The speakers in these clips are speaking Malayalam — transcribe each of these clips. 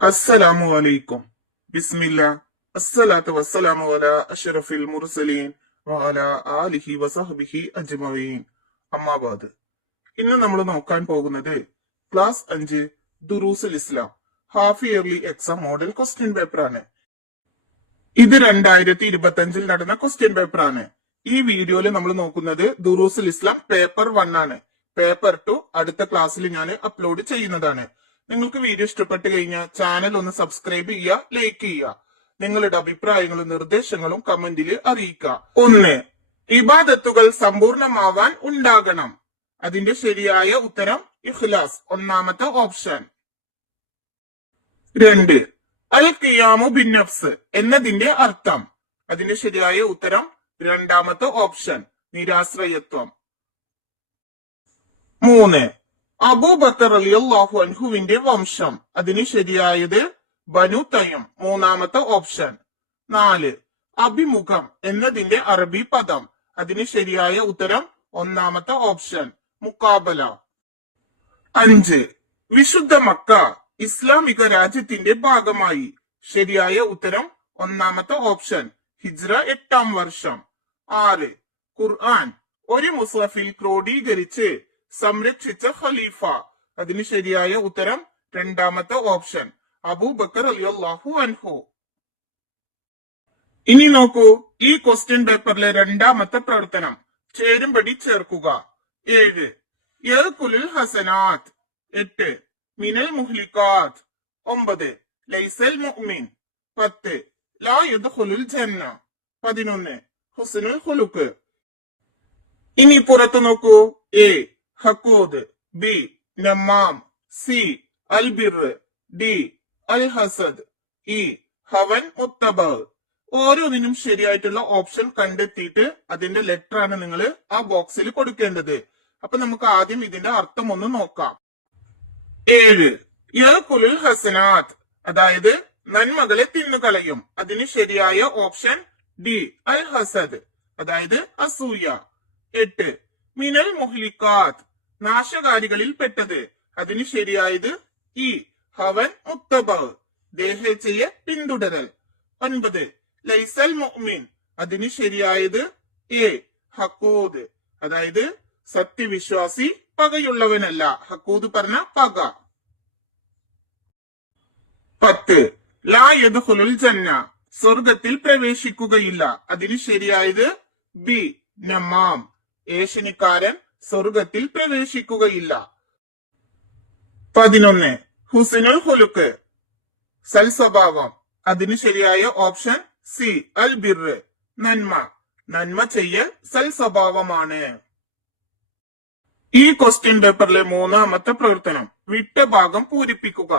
അസ്സലാമു അലൈക്കും. ബിസ്മില്ലാ. അസ്സലാത്തു വസ്സലാമു അലാ അഷ്റഫിൽ മുർസലീൻ വഅലാ ആലിഹി വസഹ്ബിഹി അജ്മഈൻ. അമ്മാബാദ്. ഇന്ന് നമ്മൾ നോക്കാൻ പോകുന്നത് class 5 Durusul Islam half yearly exam model question paper ആണ്. ഇത് 2025 നടന്ന ക്വസ്റ്റ്യൻ പേപ്പർ ആണ്. ഈ വീഡിയോയിൽ നമ്മൾ നോക്കുന്നത് ദുറൂസുൽ ഇസ്ലാം പേപ്പർ 1 ആണ്. പേപ്പർ 2 അടുത്ത ക്ലാസ്സിൽ ഞാൻ അപ്ലോഡ് ചെയ്യുന്നതാണ്. നിങ്ങൾക്ക് വീഡിയോ ഇഷ്ടപ്പെട്ട് കഴിഞ്ഞാൽ ചാനൽ ഒന്ന് സബ്സ്ക്രൈബ് ചെയ്യുക, ലൈക്ക് ചെയ്യുക. നിങ്ങളുടെ അഭിപ്രായങ്ങളും നിർദ്ദേശങ്ങളും കമന്റിൽ അറിയിക്കുക. 1. ഇബാദത്തുകൾ സമ്പൂർണമാവാൻ ഉണ്ടാകണം. അതിന്റെ ശരിയായ ഉത്തരം ഇഖ്ലാസ്, ഒന്നാമത്തെ ഓപ്ഷൻ. 2. അൽ ഖിയാമു ബിൻ നഫ്സ് എന്നതിന്റെ അർത്ഥം. അതിന്റെ ശരിയായ ഉത്തരം രണ്ടാമത്തെ ഓപ്ഷൻ, നിരാശ്രയത്വം. 3. അബൂബക്കർ റളിയല്ലാഹു അൻഹുവിന്റെ വംശം. അതിന് ശരിയായത് ബനു തൈം, മൂന്നാമത്തെ ഓപ്ഷൻ. 4. അഭിമുഖം എന്നതിന്റെ അറബി പദം. അതിന് ശരിയായ ഉത്തരം ഒന്നാമത്തെ ഓപ്ഷൻ, മുക്കാബല. 5. വിശുദ്ധ മക്ക ഇസ്ലാമിക രാജ്യത്തിന്റെ ഭാഗമായി. ശരിയായ ഉത്തരം ഒന്നാമത്തെ ഓപ്ഷൻ, ഹിജ്റ 8-ാം വർഷം. 6. ഖുർആൻ ഒരു മുസ്ഹഫിൽ ക്രോഡീകരിച്ച് സംരക്ഷിച്ച ഖലീഫ. അതിന് ശരിയായ ഉത്തരം രണ്ടാമത്തെ ഓപ്ഷൻ, അബൂബക്കർ റളിയല്ലാഹു അൻഹു. ഇനി നോക്കൂ, ഈ ക്വസ്റ്റ്യൻ പേപ്പറിലെ രണ്ടാമത്തെ പ്രവർത്തനം ചേരുംപടി ചേർക്കുക. 7. യഅ്കുലുൽ ഹസനാത്ത്. 8. മിനൽ മുഹ്ലികാത്ത്. 9. ലൈസൽ മുഅ്മിൻ. 10. ലാ യദ്ഖുലുൽ ജന്ന. 11. ഹുസ്നുൽ ഖുലുഖ്. ഇനി പുറത്തു നോക്കൂ. എ ഹക്കൂദ്, ബി നമ്മാം, സി അൽ ബിർ, ഡി അൽ ഹസദ്, ഇ ഹവൻ മുത്തബ. ഓരോന്നിനും ശരിയായിട്ടുള്ള ഓപ്ഷൻ കണ്ടെത്തിയിട്ട് അതിന്റെ ലെറ്റർ ആണ് നിങ്ങൾ ആ ബോക്സിൽ കൊടുക്കേണ്ടത്. അപ്പൊ നമുക്ക് ആദ്യം ഇതിന്റെ അർത്ഥം ഒന്ന് നോക്കാം. 7. യഅ്കുലുൽ ഹസനാത്ത്, അതായത് നന്മകളെ തിന്നുകളയും. അതിന് ശരിയായ ഓപ്ഷൻ ഡി അൽ ഹസദ്, അതായത് അസൂയ. 8. മിനൽ മുഹ്ലികാത്ത്, നാശകാരികളിൽ പെട്ടത്. അതിന് ശരിയായത് ഇ ഹവൻ മുത്തബ, ദേഹേച്ഛയെ പിന്തുടരൽ. 9. ലൈസൽ മുഅ്മിൻ, അതിന് ശരിയായത് എ ഹക്കൂദ്, അതായത് സത്യവിശ്വാസി പകയുള്ളവനല്ല. ഹക്കൂദ് പറഞ്ഞ പക. 10. ലാ യദ്ഖുലുൽ ജന്ന, സ്വർഗത്തിൽ പ്രവേശിക്കുകയില്ല. അതിന് ശരിയായത് ബി നമ്മാം, ഏഷണിക്കാരൻ സ്വർഗത്തിൽ പ്രവേശിക്കുകയില്ല. 11. ഹുസ്നുൽ ഖുലുഖ്, സൽ സ്വഭാവം. അതിന് ശരിയായ ഓപ്ഷൻ സി അൽ ബിർ, നന്മ. നന്മ ചെയ്യൽ സൽ സ്വഭാവമാണ്. ഈ ക്വസ്റ്റ്യൻ പേപ്പറിലെ മൂന്നാമത്തെ പ്രവർത്തനം വിട്ട ഭാഗം പൂരിപ്പിക്കുക.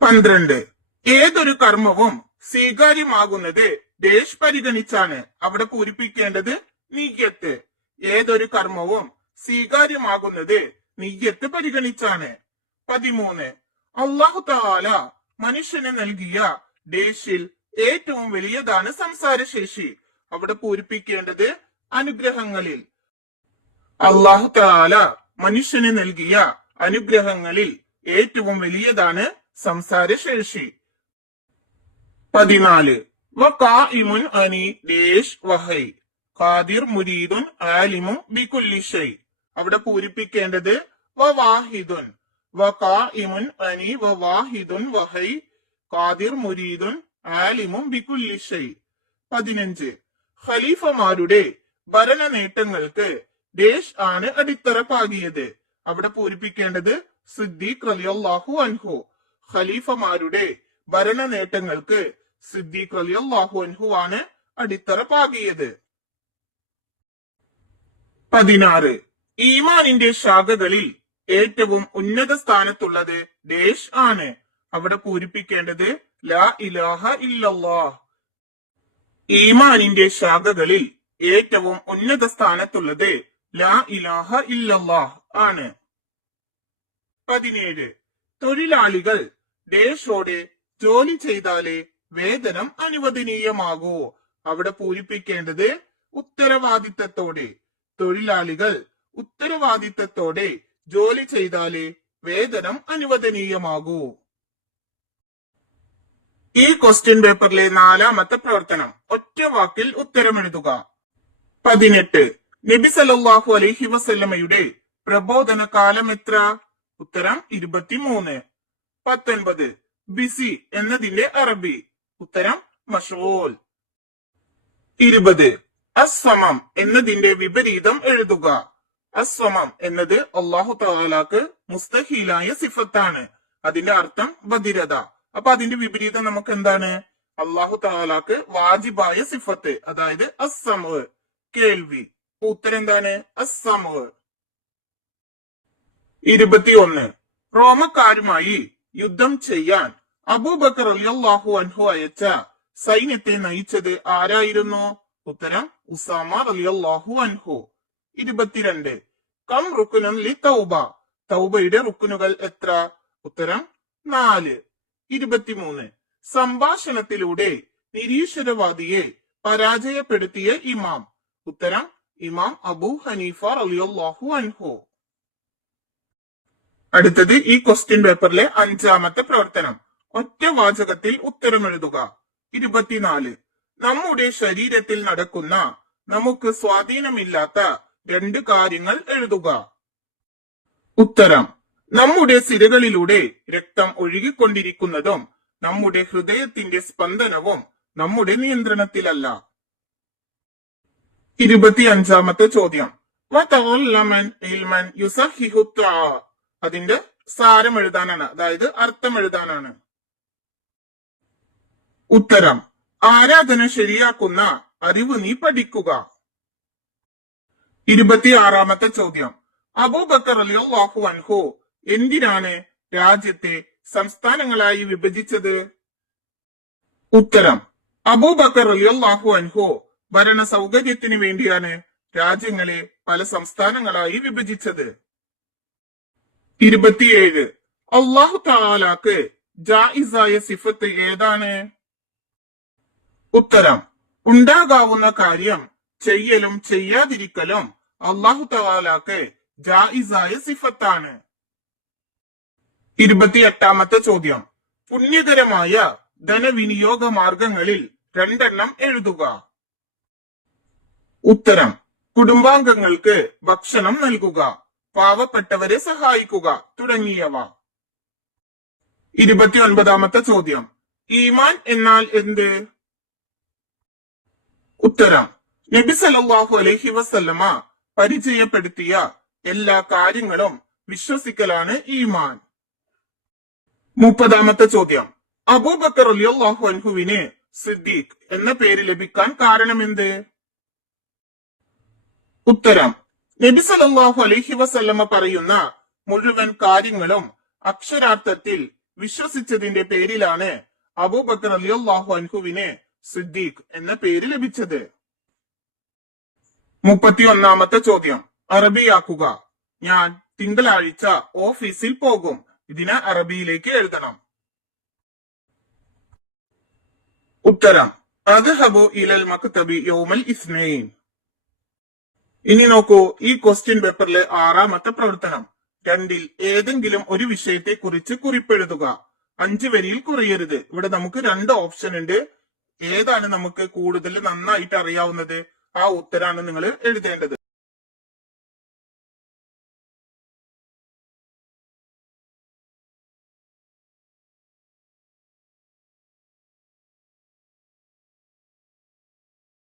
12. ഏതൊരു കർമ്മവും സ്വീകാര്യമാകുന്നത് ഡേഷ് പരിഗണിച്ചാണ്. അവിടെ പൂരിപ്പിക്കേണ്ടത് നിയ്യത്ത്. ഏതൊരു കർമ്മവും സ്വീകാര്യമാകുന്നത് നിയ്യത്ത് പരിഗണിച്ചാണ്. 13. അല്ലാഹു തആല മനുഷ്യന് നൽകിയ ഡേഷിൽ ഏറ്റവും വലിയതാണ് സംസാരശേഷി. അവിടെ പൂരിപ്പിക്കേണ്ടത് അനുഗ്രഹങ്ങളിൽ. അല്ലാഹു തആല മനുഷ്യന് നൽകിയ അനുഗ്രഹങ്ങളിൽ ഏറ്റവും വലിയതാണ് സംസാരശേഷി. 14. വഖായിമുൻ അനി ഡേഷ് വഹൈ, ഖാദിർ മുരീദുൻ ആലിമും ബികുല്ലി ഷൈ. അവിടെ പൂരിപ്പിക്കേണ്ടത് വവാഹിദുൻ. വഖായിമുൻ അനി വവാഹിദുൻ വഹൈ, ഖാദിർ മുരീദുൻ ആലിമും ബികുല്ലി ഷൈ. 15. ഖലീഫമാരുടെ ഭരണ നേട്ടങ്ങൾക്ക് ഡേഷ് ആണ് അടിത്തറ പാകിയത്. അവിടെ പൂരിപ്പിക്കേണ്ടത് സിദ്ദീഖ് റളിയല്ലാഹു അൻഹു. ഖലീഫമാരുടെ ഭരണ നേട്ടങ്ങൾക്ക് സിദ്ദീഖ് റളിയല്ലാഹു അൻഹു ആണ് അടിത്തറ പാകിയത്. 16. ഈമാനിന്റെ ശാഖകളിൽ ഏറ്റവും ഉന്നത സ്ഥാനത്തുള്ളത് ഡേഷ് ആണ്. അവിടെ പൂരിപ്പിക്കേണ്ടത് ലാ ഇലാഹ ഇല്ലല്ലാഹ്. ഈമാനിന്റെ ശാഖകളിൽ ഏറ്റവും ഉന്നത സ്ഥാനത്തുള്ളത് ലാ ഇലാഹ ഇല്ലല്ലാഹ് ആണ്. 17. തൊഴിലാളികൾ ഡേഷോടെ ജോലി ചെയ്താലേ വേതനം അനുവദനീയമാകൂ. അവിടെ പൂരിപ്പിക്കേണ്ടത് ഉത്തരവാദിത്തത്തോടെ. തൊഴിലാളികൾ ഉത്തരവാദിത്തത്തോടെ ജോലി ചെയ്താലേ വേതനം അനുവദനീയമാകൂ. ഈ ക്വസ്റ്റ്യൻ പേപ്പറിലെ 4ാമത്തെ പ്രവർത്തനം ഒറ്റ വാക്കിൽ ഉത്തരം എഴുതുക. 18 നബി സല്ലല്ലാഹു അലൈഹി വസല്ലമയുടെ പ്രബോധന കാലം എത്ര? ഉത്തരം 23. 19 ബിസി എന്നതിന്റെ അറബി. ഉത്തരം മഷ്ഗൂൽ. 20 അസ്സമം എന്നതിന്റെ വിപരീതം എഴുതുക. അസ്സമം എന്നത് അല്ലാഹു തആലാക്ക് മുസ്തഹീലായ സിഫത്താണ്. അതിന്റെ അർത്ഥം ബധിരത. അപ്പൊ അതിന്റെ വിപരീതം നമുക്ക് എന്താണ്? അല്ലാഹു തആലാക്ക് വാജിബായ സിഫത്ത്, അതായത് അസ്സമ്, കേൾവി. ഉത്തരം എന്താണ്? അസ്സമ്. 21 റോമക്കാരുമായി യുദ്ധം ചെയ്യാൻ അബൂബക്കർ റളിയല്ലാഹു അൻഹു അയച്ച സൈന്യത്തെ നയിച്ചത് ആരായിരുന്നു? ഉത്തരം ഉസാമ റളിയല്ലാഹു അൻഹു. 22 കം റുക്കുനൻ ലി തൗബ, തൗബയുടെ റുക്കുനുകൾ എത്ര? ഉത്തരം 4. 23 സംഭാഷണത്തിലൂടെ നിരീശ്വരവാദിയെ പരാജയപ്പെടുത്തിയ ഇമാം. ഉത്തരം ഇമാം അബൂ ഹനീഫ റളിയല്ലാഹു അൻഹു. അടുത്തത് ഈ ക്വസ്റ്റ്യൻ പേപ്പറിലെ 5ാമത്തെ പ്രവർത്തനം ഒറ്റ വാചകത്തിൽ ഉത്തരം എഴുതുക. 24 നമ്മുടെ ശരീരത്തിൽ നടക്കുന്ന നമുക്ക് സ്വാധീനമില്ലാത്ത 2 കാര്യങ്ങൾ എഴുതുക. ഉത്തരം നമ്മുടെ സിരകളിലൂടെ രക്തം ഒഴുകിക്കൊണ്ടിരിക്കുന്നതും നമ്മുടെ ഹൃദയത്തിന്റെ സ്പന്ദനവും നമ്മുടെ നിയന്ത്രണത്തിലല്ല. 25ാമത്തെ ചോദ്യം വതഅല്ലമൻ ഇൽമൻ യുസഹിഹു തആ, അതിന്റെ സാരം എഴുതാനാണ്, അതായത് അർത്ഥം എഴുതാനാണ്. ഉത്തരം ആരാധന ശരിയാക്കുന്ന അറിവ് നീ പഠിക്കുക. 26ാമത്തെ ചോദ്യം അബൂബക്കർ റളിയല്ലാഹു അൻഹു എന്തിനാണ് രാജ്യത്തെ സംസ്ഥാനങ്ങളായി വിഭജിച്ചത്? ഉത്തരം അബൂബക്കർ റളിയല്ലാഹു അൻഹു ഭരണ സൗകര്യത്തിന് വേണ്ടിയാണ് രാജ്യങ്ങളെ പല സംസ്ഥാനങ്ങളായി വിഭജിച്ചത്. 27 അല്ലാഹു തആലാക്ക് ജായിസായ സിഫത്ത് ഏതാണ്? ഉത്തരം ഉണ്ടാകാവുന്ന കാര്യം ചെയ്യലും ചെയ്യാതിരിക്കലും അല്ലാഹു തആലാക്ക് ജായിസായ സിഫത്താണ്. 28ാമത്തെ ചോദ്യം പുണ്യകരമായ ധനവിനിയോഗ മാർഗങ്ങളിൽ 2 എഴുതുക. ഉത്തരം കുടുംബാംഗങ്ങൾക്ക് ഭക്ഷണം നൽകുക, പാവപ്പെട്ടവരെ സഹായിക്കുക തുടങ്ങിയവ. 29ാമത്തെ ചോദ്യം ഈമാൻ എന്നാൽ എന്ത്? ഉത്തരം നബി സല്ലല്ലാഹു അലൈഹി വസല്ലമ പരിചയപ്പെടുത്തിയ എല്ലാ കാര്യങ്ങളും വിശ്വസിക്കലാണ് ഈമാൻ. 30ാമത്തെ ചോദ്യം അബൂബക്കർ റളിയല്ലാഹു അൻഹുവിന് സിദ്ദീഖ് എന്ന പേര് ലഭിക്കാൻ കാരണമെന്ത്? ഉത്തരം നബി സല്ലല്ലാഹു അലൈഹി വസല്ലമ പറയുന്ന മുഴുവൻ കാര്യങ്ങളും അക്ഷരാർത്ഥത്തിൽ വിശ്വസിച്ചതിന്റെ പേരിലാണ് അബൂബക്കർ റളിയല്ലാഹു അൻഹുവിന് സിദ്ദീഖ് എന്ന പേര് ലഭിച്ചത്. 31ാമത്തെ ചോദ്യം അറബിയാക്കുക. ഞാൻ തിങ്കളാഴ്ച ഓഫീസിൽ പോകും, ഇതിനെ അറബിയിലേക്ക് എഴുതണം. ഉത്തരം അദ്ഹബു ഇലൽ മക്തബി യൗമൽ ഇസ്നൈൻ. ഇനി നോക്കൂ ഈ ക്വസ്റ്റ്യൻ പേപ്പറിലെ 6ാമത്തെ പ്രവർത്തനം 2ൽ ഏതെങ്കിലും ഒരു വിഷയത്തെ കുറിച്ച് കുറിപ്പെഴുതുക. 5 വരിയിൽ കുറയരുത്. ഇവിടെ നമുക്ക് 2 ഓപ്ഷൻ ഉണ്ട്. ഏതാണ് നമുക്ക് കൂടുതൽ നന്നായിട്ട് അറിയാവുന്നത് ആ ഉത്തരാണ് നിങ്ങൾ എഴുതേണ്ടത്.